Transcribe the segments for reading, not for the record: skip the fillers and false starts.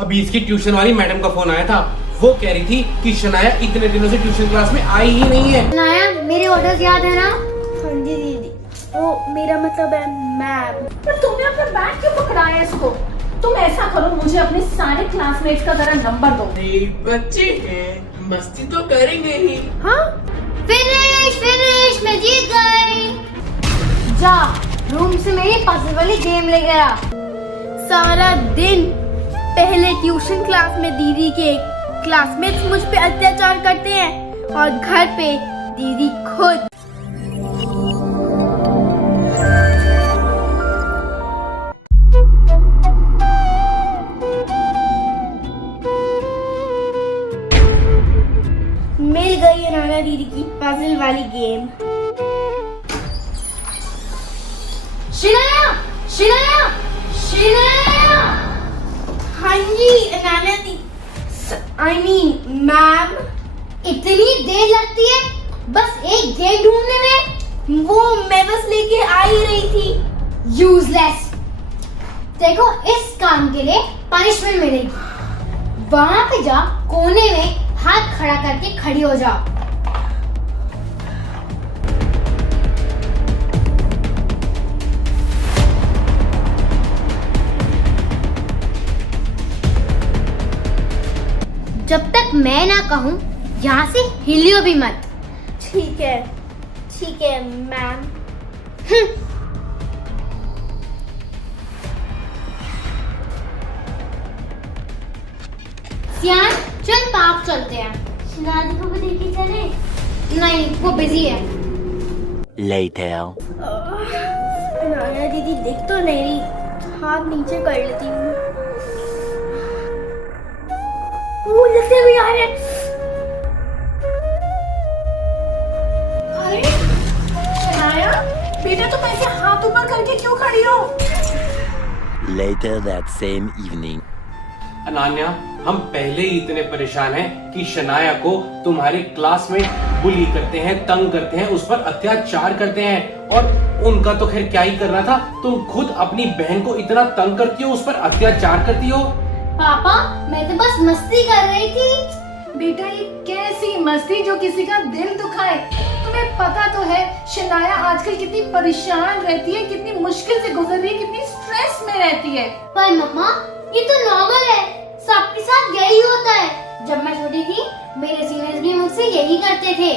अभी इसकी ट्यूशन वाली मैडम का फोन आया था। वो कह रही थी कि शनाया इतने दिनों से ट्यूशन क्लास में आई ही नहीं है। शनाया, मेरे ऑर्डर्स याद है ना? हाँ जी दीदी, वो मेरा मतलब है मैम। पर तुमने अपना बैग क्यों पकड़ाया है इसको? तुम ऐसा करो, मुझे अपने सारे क्लासमेट्स का जरा नंबर दो। बच्चे हैं, मस्ती तो करेंगे ही। हाँ, फिनिश, मैं जीत गई। जा रूम से मेरी पजल वाली गेम ले गया। सारा दिन पहले ट्यूशन क्लास में दीदी के क्लासमेट्स मुझ पे अत्याचार करते हैं और घर पे दीदी खुद। मिल गई है नाना दीदी की पजल वाली गेम। शनाया! हाँ जी नाना दी, आई मीन मैम। इतनी देर लगती है बस एक गेम ढूंढने में? वो मैं बस लेके आ ही रही थी। यूजलेस। देखो, इस काम के लिए पनिशमेंट मिलेगी। वहां पे जा, कोने में हाथ खड़ा करके खड़ी हो जा। जब तक मैं ना कहूं, यहाँ से हिलियो भी मत। ठीक है मैम। सियान, चल पार्क चलते हैं। दादी को भी देखी चले? नहीं, वो बिजी है। Later. नाना दीदी देख तो नहीं रही, हाथ नीचे कर लेती हूँ। वो लगते भी आ रहे। अरे शनाया, बेटा तुम ऐसे हाथ ऊपर करके क्यों खड़ी हो? Later that same evening. Ananya, हम पहले ही इतने परेशान हैं कि शनाया को तुम्हारे क्लासमेट बुली करते हैं, तंग करते हैं, उस पर अत्याचार करते हैं। और उनका तो खैर क्या ही करना था, तुम खुद अपनी बहन को इतना तंग करती हो, उस पर अत्याचार करती हो। पापा, मैं तो बस मस्ती कर रही थी। बेटा ये कैसी मस्ती जो किसी का दिल दुखाए? तुम्हें पता तो है शनाया आजकल कितनी परेशान रहती है, कितनी मुश्किल से गुजर रही है, कितनी स्ट्रेस में रहती है। पर मम्मा, ये तो नॉर्मल है, सबके साथ यही होता है। जब मैं छोटी थी, मेरे सीनियर्स भी मुझसे यही करते थे।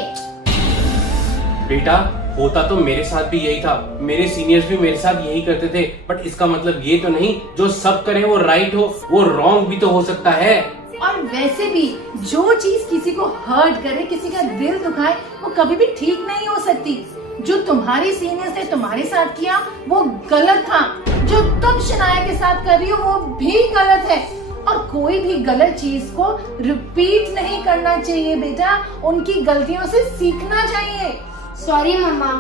बेटा, होता तो मेरे साथ भी यही था, मेरे सीनियर्स भी मेरे साथ यही करते थे। बट इसका मतलब ये तो नहीं जो सब करें वो राइट हो, वो रॉन्ग भी तो हो सकता है। और वैसे भी जो चीज किसी को हर्ट करे, किसी का दिल दुखाए, वो कभी भी ठीक नहीं हो सकती। जो तुम्हारी सीनियर्स ने तुम्हारे साथ किया वो गलत था, जो तुम शनाया के साथ कर रही हो वो भी गलत है। और कोई भी गलत चीज को रिपीट नहीं करना चाहिए बेटा, उनकी गलतियों से सीखना चाहिए। सॉरी मम्मा,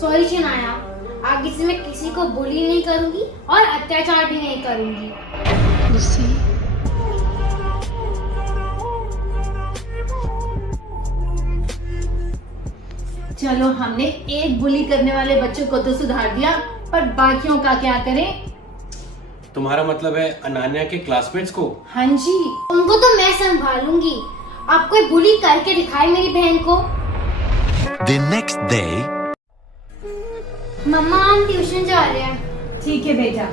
सॉरी शनाया। आगे से मैं किसी को बुली नहीं करूंगी और अत्याचार भी नहीं करूंगी। चलो, हमने एक बुली करने वाले बच्चों को तो सुधार दिया, पर बाकियों का क्या करें? तुम्हारा मतलब है अनान्या के क्लासमेट्स को? हाँ जी, उनको तो मैं संभालूंगी। आप कोई बुली करके दिखाए मेरी बहन को। The next day. मम्मा, हम ट्यूशन जा रहे हैं। ठीक है बेटा।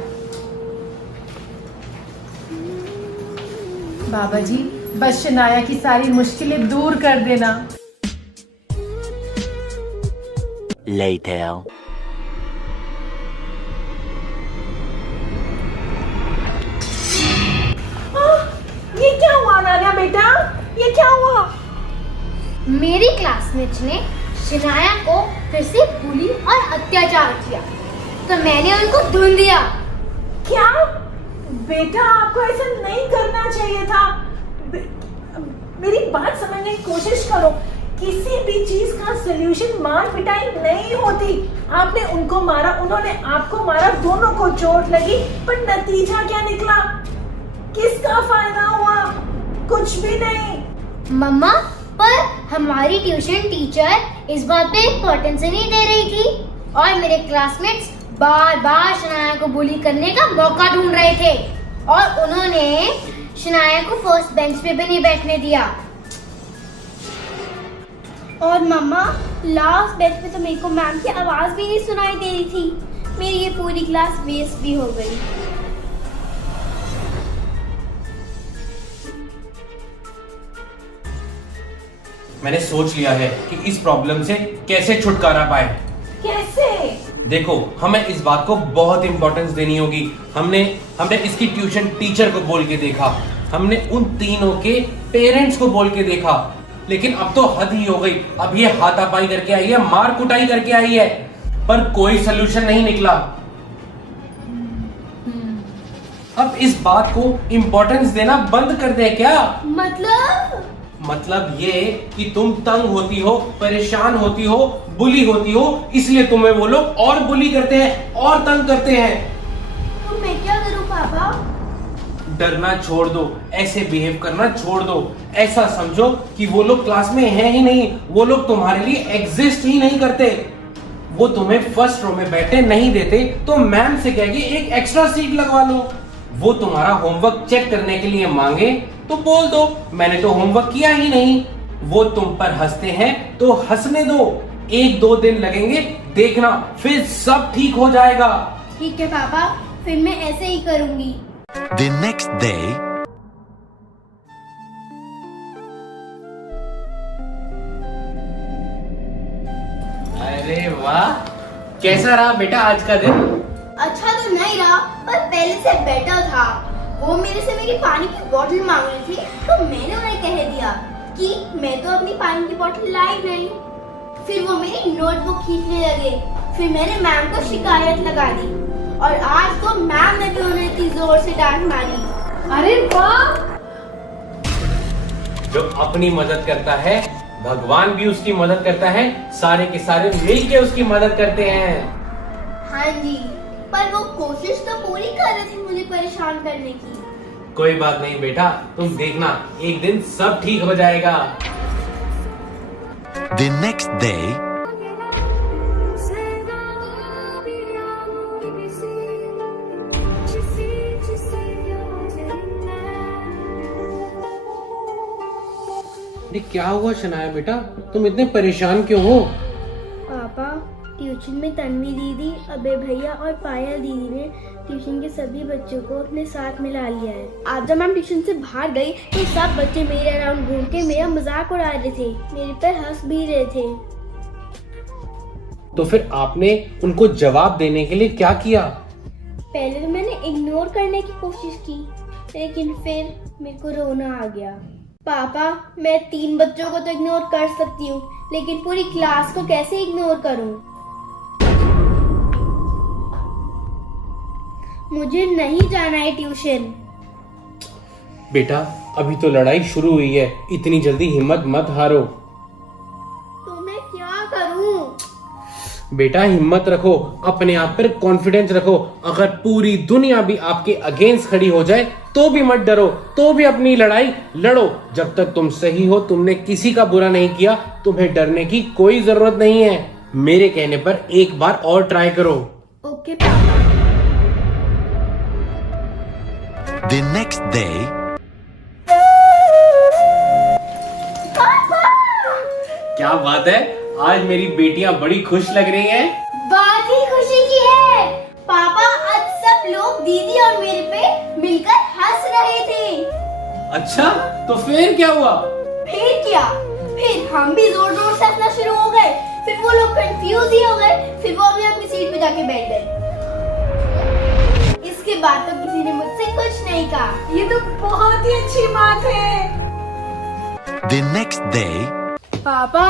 बाबा जी, बस शनाया की सारी मुश्किलें दूर कर देना। Later. ये क्या हुआ नाना बेटा? ये क्या हुआ? मेरी क्लासमेट्स ने शनाया को फिर से बुली और अत्याचार किया, तो मैंने उनको ढूंढ दिया। क्या? बेटा आपको ऐसा नहीं करना चाहिए था। मेरी बात समझने की कोशिश करो। किसी भी चीज का सलूशन मार पिटाई नहीं होती। आपने उनको मारा, उन्होंने आपको मारा, दोनों को चोट लगी, पर नतीजा क्या निकला? किसका फायदा हुआ? कुछ भी नहीं। मम्मा, पर हमारी ट्यूशन टीचर इस बात पे इम्पोर्टेंस नहीं दे रही थी और मेरे क्लासमेट्स बार बार शनाया को बुली करने का मौका ढूंढ रहे थे और उन्होंने शनाया को फर्स्ट बेंच पे भी नहीं बैठने दिया। और मम्मा, लास्ट बेंच पे तो मेरे को मैम की आवाज भी नहीं सुनाई दे रही थी। मेरी ये पूरी क्लास वेस्ट भी हो गई। मैंने सोच लिया है कि इस प्रॉब्लम से कैसे छुटकारा पाए। कैसे? देखो, हमें इस बात को बहुत इंपॉर्टेंस देनी होगी। हमने इसकी ट्यूशन टीचर को बोल के देखा, हमने उन तीनों के पेरेंट्स को बोल के देखा, लेकिन अब तो हद ही हो गई। अब ये हाथापाई करके आई है, मार कुटाई करके आई है, पर कोई सलूशन नहीं निकला। अब इस बात को इंपॉर्टेंस देना बंद कर दे क्या? मतलब ये कि तुम तंग होती हो, परेशान होती हो, बुली होती हो, इसलिए तुम्हें वो लोग और बुली करते हैं और तंग करते हैं। तो मैं क्या करूं पापा? डरना छोड़ दो, ऐसे बिहेव करना छोड़ दो। ऐसा समझो कि वो लोग क्लास में हैं ही नहीं, वो लोग तुम्हारे लिए एग्जिस्ट ही नहीं करते। वो तुम्हें फर्स्ट रो में बैठे नहीं देते तो मैम से कह के एक एक्स्ट्रा सीट लगवा लो। वो तुम्हारा होमवर्क चेक करने के लिए मांगे तो बोल दो मैंने तो होमवर्क किया ही नहीं। वो तुम पर हंसते हैं तो हंसने दो, 1-2 दिन लगेंगे, देखना फिर सब ठीक हो जाएगा। ठीक है पापा, फिर मैं ऐसे ही करूंगी। The next day, अरे वाह, कैसा रहा बेटा आज का दिन? अच्छा तो नहीं रहा, पर पहले से बेटर था। वो मेरे से मेरी पानी की बोतल मांग रही थी, तो मैंने उन्हें कह दिया कि मैं तो अपनी पानी की बोतल लाई नहीं। फिर वो मेरी नोटबुक खींचने लगे, फिर मैंने मैम को शिकायत लगा दी, और आज तो मैम ने भी उन्हें इतनी जोर से डांट मारी। अरे वाह! जो अपनी मदद करता है, भगवान भी उसकी मदद करता है, सारे के सारे मिल के उसकी मदद करते हैं। हाँ जी, पर वो कोशिश तो पूरी कर रहे थे मुझे परेशान करने की। कोई बात नहीं बेटा, तुम देखना एक दिन सब ठीक हो जाएगा। the next day, ये क्या हुआ शनाया बेटा, तुम इतने परेशान क्यों हो? पापा, ट्यूशन में तन्वी दीदी, अबे भैया और पायल दीदी ने ट्यूशन के सभी बच्चों को अपने साथ मिला लिया है। आज जब मैम ट्यूशन से बाहर गई तो सब बच्चे मेरे अराउंड घूम के मेरा मजाक उड़ा रहे थे, मेरे पर हंस भी रहे थे। तो फिर आपने उनको जवाब देने के लिए क्या किया? पहले तो मैंने इग्नोर करने की कोशिश की, लेकिन फिर मेरे को रोना आ गया। पापा, मैं 3 बच्चों को तो इग्नोर कर सकती हूँ, लेकिन पूरी क्लास को कैसे इग्नोर करूँ? मुझे नहीं जाना है ट्यूशन। बेटा, अभी तो लड़ाई शुरू हुई है, इतनी जल्दी हिम्मत मत हारो। तो मैं क्या करूं? बेटा हिम्मत रखो, अपने आप पर कॉन्फिडेंस रखो। अगर पूरी दुनिया भी आपके अगेंस्ट खड़ी हो जाए तो भी मत डरो, तो भी अपनी लड़ाई लड़ो। जब तक तुम सही हो, तुमने किसी का बुरा नहीं किया, तुम्हें डरने की कोई जरूरत नहीं है। मेरे कहने पर एक बार और ट्राई करो। ओके पापा। the next day, क्या बात है, आज मेरी बेटियां बड़ी खुश लग रही हैं। बात ही खुशी की है पापा, आज सब लोग दीदी और मेरे पे मिलकर हंस रहे थे। अच्छा, तो फिर क्या हुआ? फिर क्या, फिर हम भी जोर जोर से हंसना शुरू हो गए। फिर वो लोग कंफ्यूज ही हो गए, फिर वो अपनी अपनी सीट पे जाके बैठ गए। इसके बाद तो किसी ने मुझसे कुछ नहीं कहा। ये तो बहुत ही अच्छी बात है। the next day, पापा,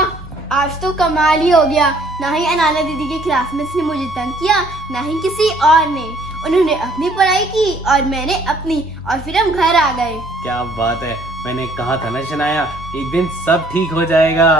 आज तो कमाल ही हो गया। ना ही अनाना दीदी के क्लासमेट्स ने मुझे तंग किया, ना ही किसी और ने। उन्होंने अपनी पढ़ाई की और मैंने अपनी, और फिर हम घर आ गए। क्या बात है, मैंने कहा था ना शनाया, एक दिन सब ठीक हो जाएगा।